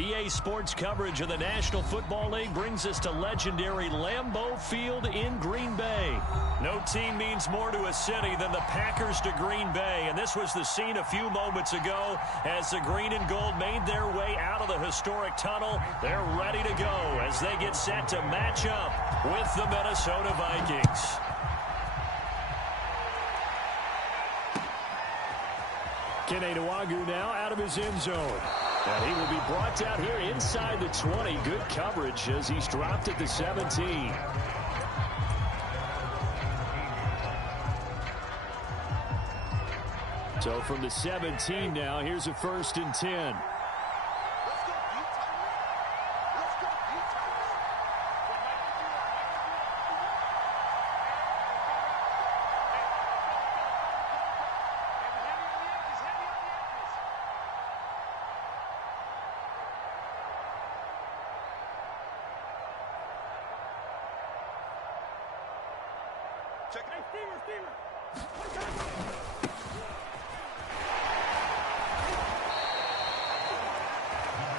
EA Sports coverage of the National Football League brings us to legendary Lambeau Field in Green Bay. No team means more to a city than the Packers to Green Bay, and this was the scene a few moments ago as the green and gold made their way out of the historic tunnel. They're ready to go as they get set to match up with the Minnesota Vikings. Kene Nwagu now out of his end zone. And he will be brought down here inside the 20. Good coverage as he's dropped at the 17. So from the 17 now, here's a 1st and 10. Check it. Hey, Stever.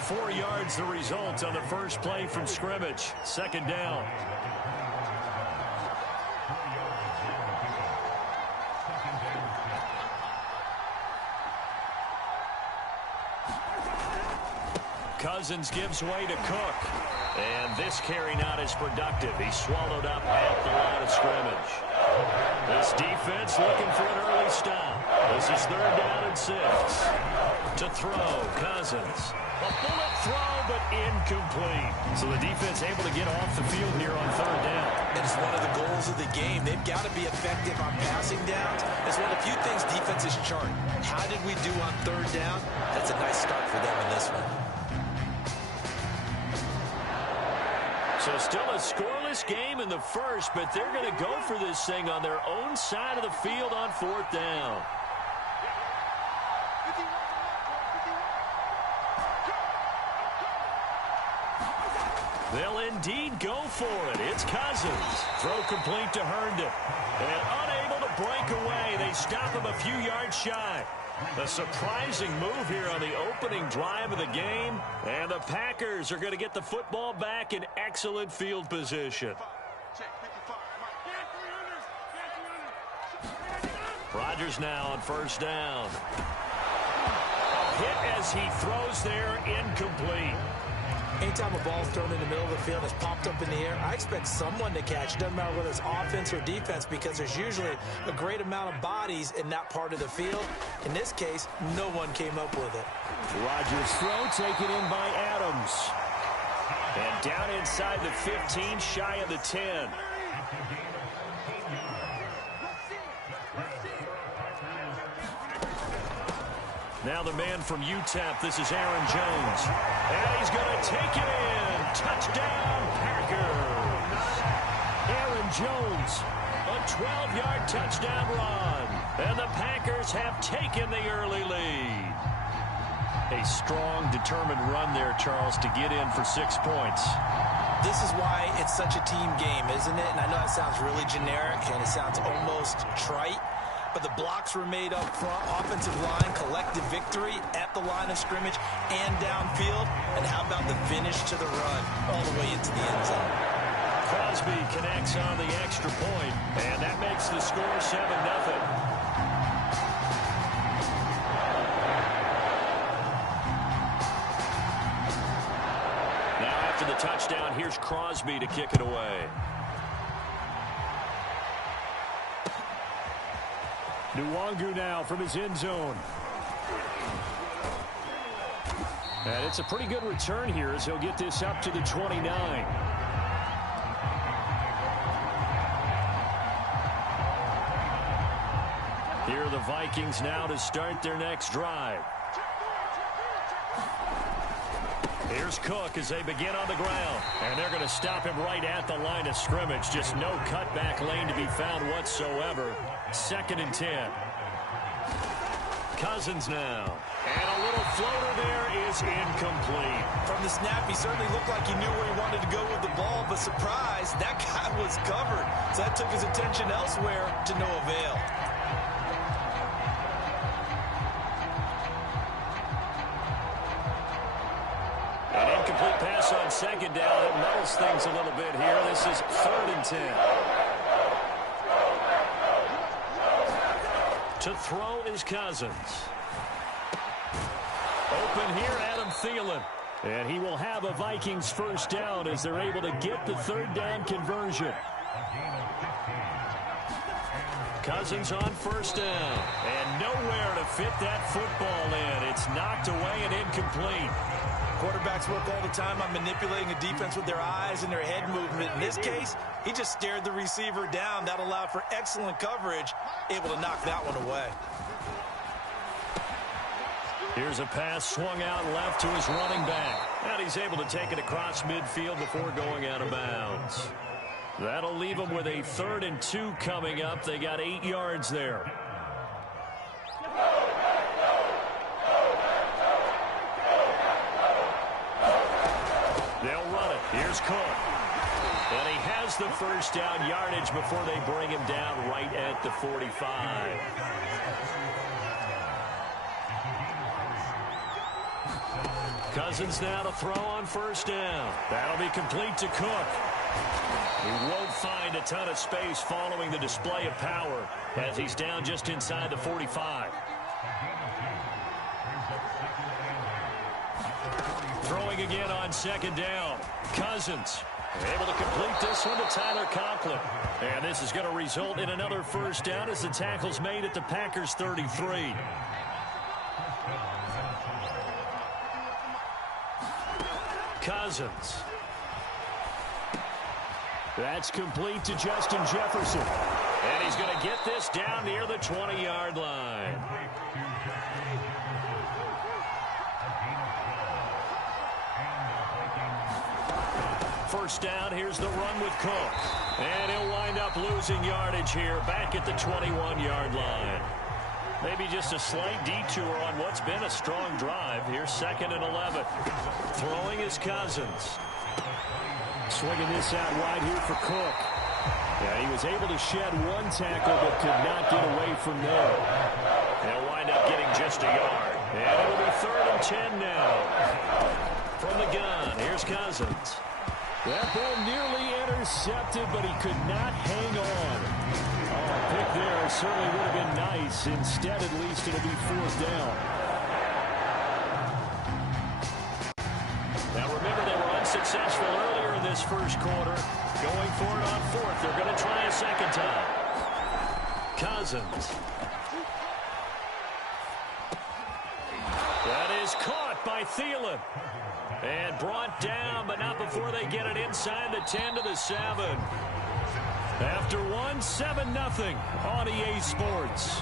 4 yards the result on the first play from scrimmage. 2nd down. Cousins gives way to Cook. And this carry not as productive. He's swallowed up at the line of scrimmage. This defense looking for an early stop. This is 3rd down and 6. To throw, Cousins. A bullet throw, but incomplete. So the defense able to get off the field here on 3rd down. It's one of the goals of the game. They've got to be effective on passing downs. It's one of the few things defenses chart. How did we do on 3rd down? That's a nice start for them in this one. So still a scoreless game in the first, but they're going to go for this thing on their own side of the field on 4th down. They'll indeed go for it. It's Cousins. Throw complete to Herndon. And unable to break away. They stop him a few yards shy. A surprising move here on the opening drive of the game. And the Packers are going to get the football back in excellent field position. Rodgers now on 1st down. A hit as he throws there, incomplete. Anytime a ball's thrown in the middle of the field that's popped up in the air, I expect someone to catch. Doesn't matter whether it's offense or defense, because there's usually a great amount of bodies in that part of the field. In this case, no one came up with it. Rodgers' throw taken in by Adams. And down inside the 15, shy of the 10. Now the man from UTEP, this is Aaron Jones. And he's going to take it in. Touchdown, Packers. Aaron Jones, a 12-yard touchdown run. And the Packers have taken the early lead. A strong, determined run there, Charles, to get in for 6 points. This is why it's such a team game, isn't it? And I know it sounds really generic and it sounds almost trite. But the blocks were made up front, offensive line, collective victory at the line of scrimmage and downfield. And how about the finish to the run all the way into the end zone? Crosby connects on the extra point, and that makes the score 7-0. Now after the touchdown, here's Crosby to kick it away. Nwagu now from his end zone. And it's a pretty good return here as he'll get this up to the 29. Here are the Vikings now to start their next drive. Here's Cook as they begin on the ground. And they're going to stop him right at the line of scrimmage. Just no cutback lane to be found whatsoever. 2nd and 10. Cousins now. And a little floater there is incomplete. From the snap, he certainly looked like he knew where he wanted to go with the ball, but surprise, that guy was covered. So that took his attention elsewhere to no avail. incomplete pass on second down. It muddles things a little bit here. This is 3rd and 10. To throw is Cousins. Open here, Adam Thielen. And he will have a Vikings first down as they're able to get the 3rd down conversion. Cousins on 1st down. And nowhere to fit that football in. It's knocked away and incomplete. Quarterbacks work all the time on manipulating a defense with their eyes and their head movement. In this case, he just stared the receiver down. That allowed for excellent coverage, able to knock that one away. Here's a pass swung out left to his running back. And he's able to take it across midfield before going out of bounds. That'll leave them with a 3rd and 2 coming up. They got 8 yards there. They'll run it. Here's Cook. And he has the first down yardage before they bring him down right at the 45. Cousins now to throw on 1st down. That'll be complete to Cook. He won't find a ton of space following the display of power as he's down just inside the 45. Throwing again on 2nd down. Cousins able to complete this one to Tyler Conklin. And this is going to result in another first down as the tackle's made at the Packers' 33. Cousins. That's complete to Justin Jefferson. And he's going to get this down near the 20-yard line. First down, here's the run with Cook. And he'll wind up losing yardage here back at the 21-yard line. Maybe just a slight detour on what's been a strong drive. Here's 2nd and 11. Throwing is Cousins. Swinging this out wide here for Cook. Yeah, he was able to shed one tackle but could not get away from there. He'll wind up getting just a yard. And it'll be 3rd and 10 now. From the gun, here's Cousins. That ball nearly intercepted, but he could not hang on. Oh, a pick there certainly would have been nice. Instead, at least, it'll be 4th down. Now, remember, they were unsuccessful earlier in this first quarter. Going for it on 4th. They're going to try a second time. Cousins. That is caught by Thielen. And brought down, but not before they get it inside the 10 to the 7. After one, 7-0 on EA Sports.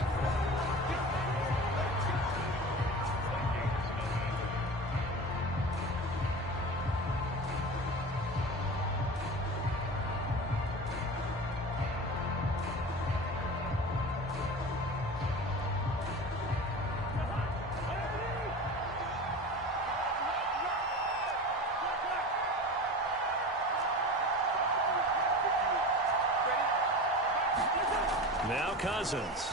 Now Cousins.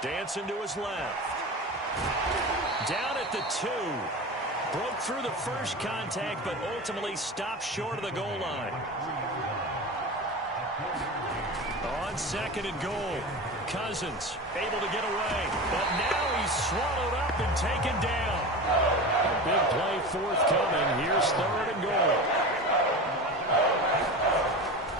Dancing to his left. Down at the 2. Broke through the first contact, but ultimately stopped short of the goal line. On 2nd and goal. Cousins able to get away. But now he's swallowed up and taken down. A big play forthcoming. Here's 3rd and goal.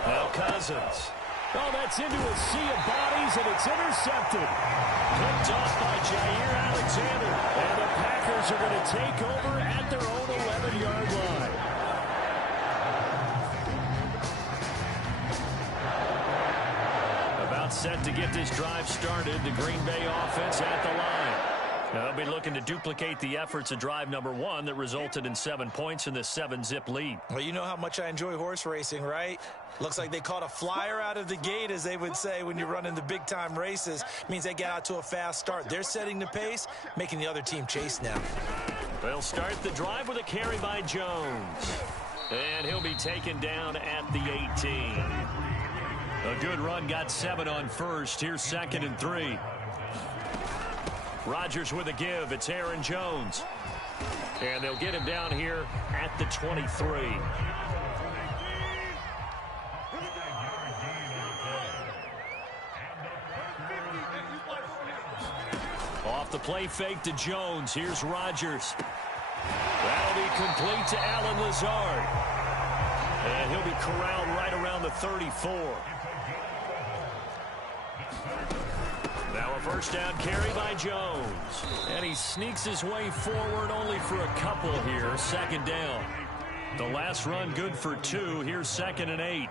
Now Cousins. Oh, that's into a sea of bodies, and it's intercepted. Picked off by Jair Alexander. And the Packers are going to take over at their own 11-yard line. About set to get this drive started. The Green Bay offense at the line. They'll be looking to duplicate the efforts of drive number 1 that resulted in 7 points in the 7-zip lead. Well, you know how much I enjoy horse racing, right? Looks like they caught a flyer out of the gate, as they would say when you're running the big-time races. Means they get out to a fast start. They're setting the pace, making the other team chase now. They'll start the drive with a carry by Jones. And he'll be taken down at the 18. A good run, got 7 on first. Here's 2nd and 3. Rodgers with a give. It's Aaron Jones. And they'll get him down here at the 23. Off the play fake to Jones. Here's Rodgers. That'll be complete to Allen Lazard. And he'll be corralled right around the 34. Now a first down carry by Jones. And he sneaks his way forward only for a couple here. Second down. The last run good for 2. Here's 2nd and 8.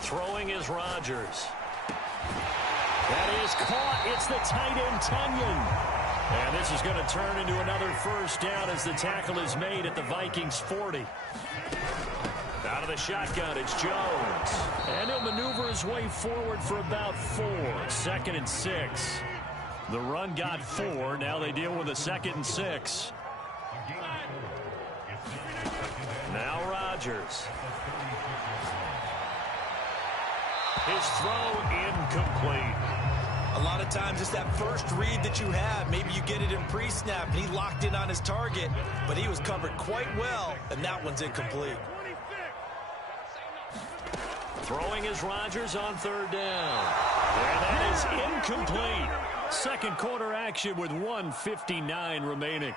Throwing is Rodgers. That is caught. It's the tight end, Tunyon. And this is going to turn into another first down as the tackle is made at the Vikings 40. Out of the shotgun, it's Jones. And he'll maneuver his way forward for about 4. 2nd and 6. The run got 4. Now they deal with a 2nd and 6. Now Rodgers. His throw incomplete. A lot of times it's that first read that you have. Maybe you get it in pre-snap, and he locked in on his target, but he was covered quite well, and that one's incomplete. Throwing is Rodgers on 3rd down. And that is incomplete. Second quarter action with 1:59 remaining.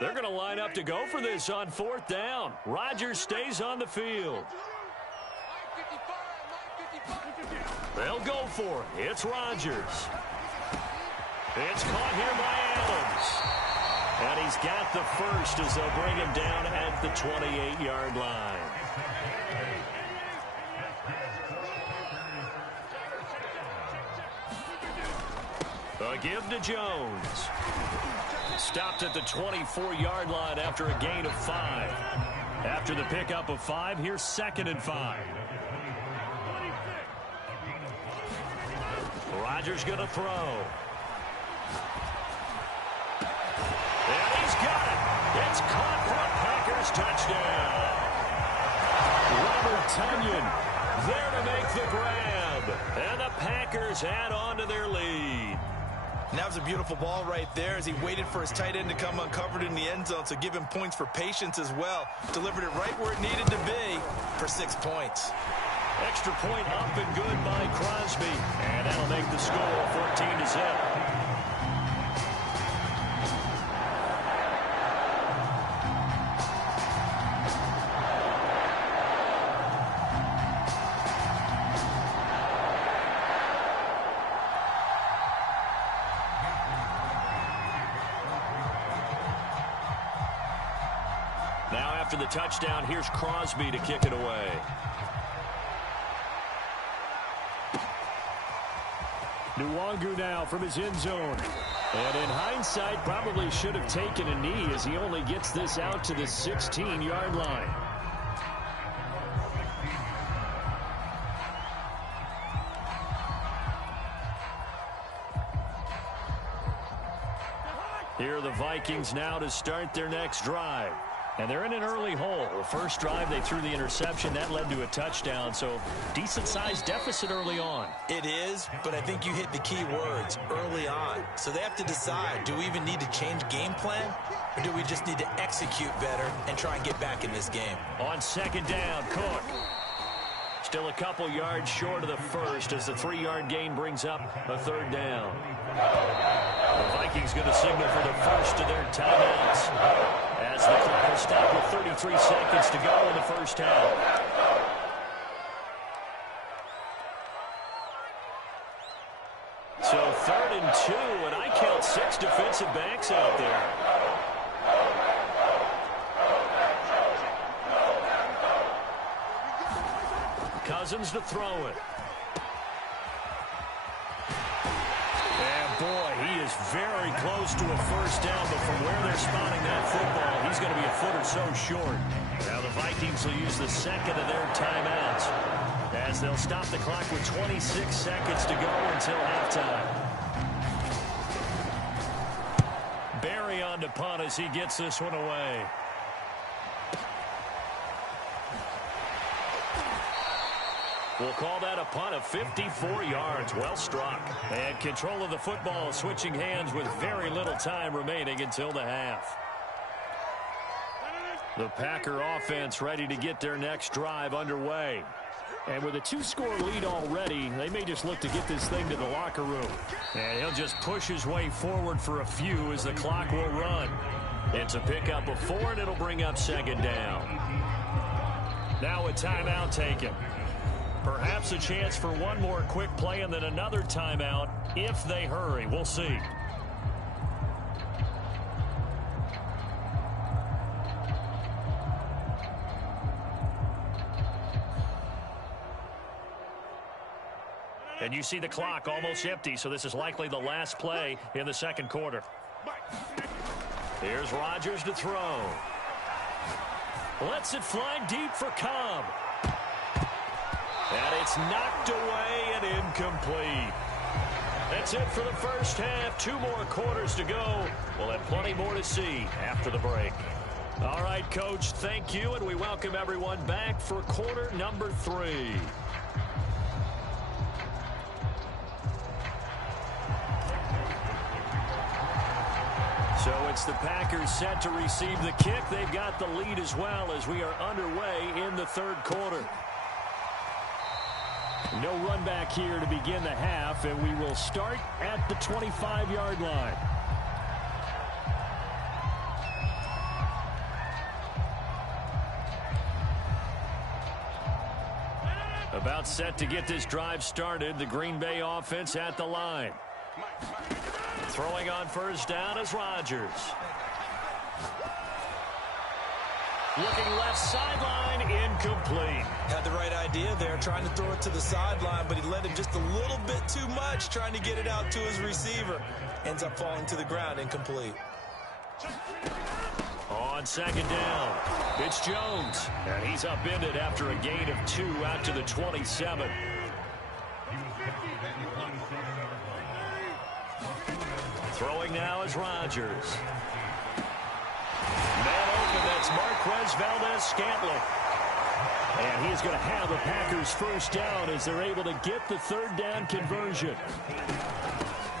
They're going to line up to go for this on 4th down. Rodgers stays on the field. They'll go for it. It's Rodgers. It's caught here by Adams. And he's got the first as they'll bring him down at the 28-yard line. A give to Jones. Stopped at the 24-yard line after a gain of 5. After the pickup of 5, here's 2nd and 5. Rodgers going to throw. And he's got it. It's caught for a Packers touchdown. Robert Tunyon there to make the grab. And the Packers add on to their lead. And that was a beautiful ball right there as he waited for his tight end to come uncovered in the end zone, so give him points for patience as well. Delivered it right where it needed to be for 6 points. Extra point up and good by Crosby. And that'll make the score 14-0. Now after the touchdown, here's Crosby to kick it away. Nwangu now from his end zone. And in hindsight, probably should have taken a knee as he only gets this out to the 16-yard line. Here are the Vikings now to start their next drive. And they're in an early hole. The first drive, they threw the interception. That led to a touchdown, so decent-sized deficit early on. It is, but I think you hit the key words, early on. So they have to decide, do we even need to change game plan, or do we just need to execute better and try and get back in this game? On 2nd down, Cook. Still a couple yards short of the first as the 3-yard gain brings up a 3rd down. The Vikings going to signal for the first of their timeouts as the clock will stop with 33 seconds to go in the first half. So 3rd and 2, and I count 6 defensive backs out there. Cousins to throw it. And boy, he is very close to a first down, but from where they're spotting that football, he's going to be a foot or so short. Now the Vikings will use the second of their timeouts as they'll stop the clock with 26 seconds to go until halftime. on to punt as he gets this one away. We'll call that a punt of 54 yards. Well struck. And control of the football switching hands with very little time remaining until the half. The Packer offense ready to get their next drive underway. And with a 2-score lead already, they may just look to get this thing to the locker room. And he'll just push his way forward for a few as the clock will run. It's a pickup of 4, and it'll bring up second down. Now a timeout taken. Perhaps a chance for one more quick play and then another timeout if they hurry. We'll see. And you see the clock almost empty, so this is likely the last play in the second quarter. Here's Rodgers to throw. Lets it fly deep for Cobb. And it's knocked away and incomplete. That's it for the first half. 2 more quarters to go. We'll have plenty more to see after the break. All right, Coach, thank you, and we welcome everyone back for quarter number 3. So it's the Packers set to receive the kick. They've got the lead as well as we are underway in the third quarter. No run back here to begin the half, and we will start at the 25-yard line. About set to get this drive started. The Green Bay offense at the line. Throwing on first down is Rodgers. Looking left sideline, incomplete. Had the right idea there, trying to throw it to the sideline, but he led him just a little bit too much, trying to get it out to his receiver. Ends up falling to the ground, incomplete. On second down, it's Jones. And he's upended after a gain of 2 out to the 27. Throwing now is Rodgers. Man open, that's Marquez Valdez-Scantling. And he's going to have a Packers first down as they're able to get the third down conversion.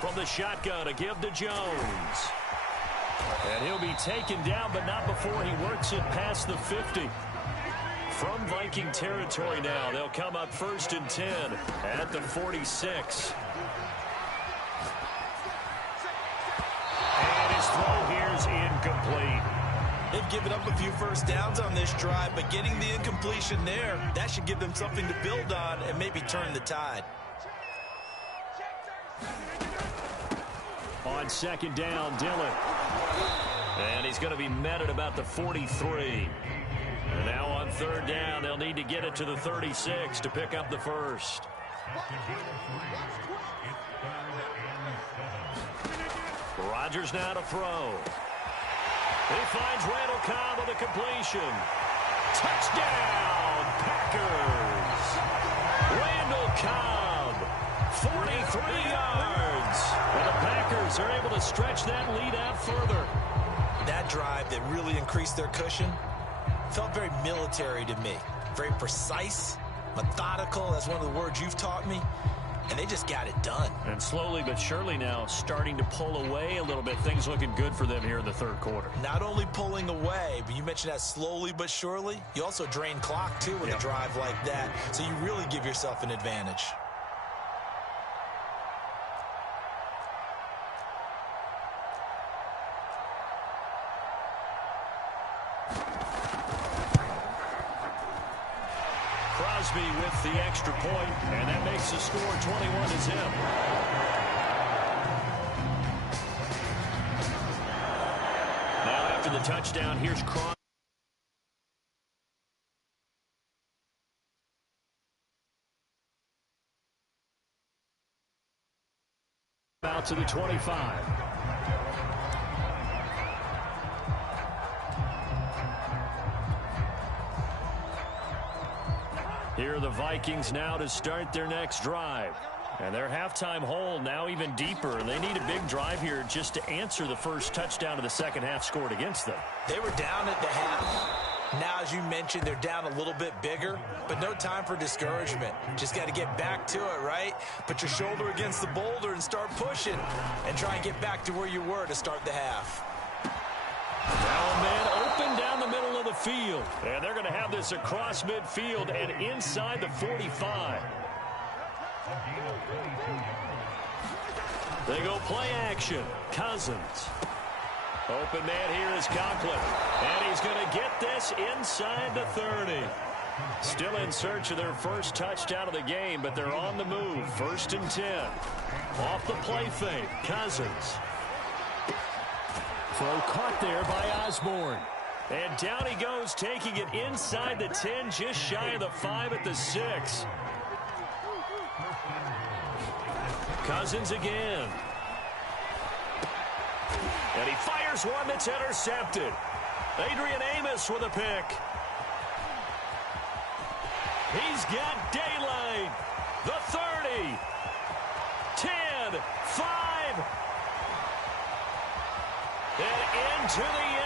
From the shotgun, a give to Jones. And he'll be taken down, but not before he works it past the 50. From Viking territory now, they'll come up 1st and 10 at the 46. And his throw here's incomplete. They've given up a few first downs on this drive, but getting the incompletion there, that should give them something to build on and maybe turn the tide. On second down, Dillon. And he's going to be met at about the 43. And now on third down, they'll need to get it to the 36 to pick up the first. Rodgers now to throw. He finds Randall Cobb with a completion. Touchdown, Packers! Randall Cobb, 43 yards. And the Packers are able to stretch that lead out further. That drive that really increased their cushion felt very military to me. Very precise, methodical, that's one of the words you've taught me. And they just got it done. And slowly but surely now starting to pull away a little bit. Things looking good for them here in the third quarter. Not only pulling away, but you mentioned that slowly but surely. You also drain clock, too, with a drive like that. So you really give yourself an advantage. With the extra point, and that makes the score 21 to 10. Now after the touchdown, here's Cron. Out to the 25. Here are the Vikings now to start their next drive. And their halftime hole now even deeper, and they need a big drive here just to answer the first touchdown of the second half scored against them. They were down at the half. Now, as you mentioned, they're down a little bit bigger, but no time for discouragement. Just got to get back to it, right? Put your shoulder against the boulder and start pushing and try and get back to where you were to start the half. Now a man open down the middle of the field. And they're going to have this across midfield and inside the 45. They go play action. Cousins. Open man here is Conklin. And he's going to get this inside the 30. Still in search of their first touchdown of the game, but they're on the move. 1st and 10. Off the play fake. Cousins. Throw caught there by Osborne. And down he goes, taking it inside the 10, just shy of the 5 at the 6. Cousins again. And he fires one that's intercepted. Adrian Amos with a pick. He's got daylight. The 30. 10. 5. And into the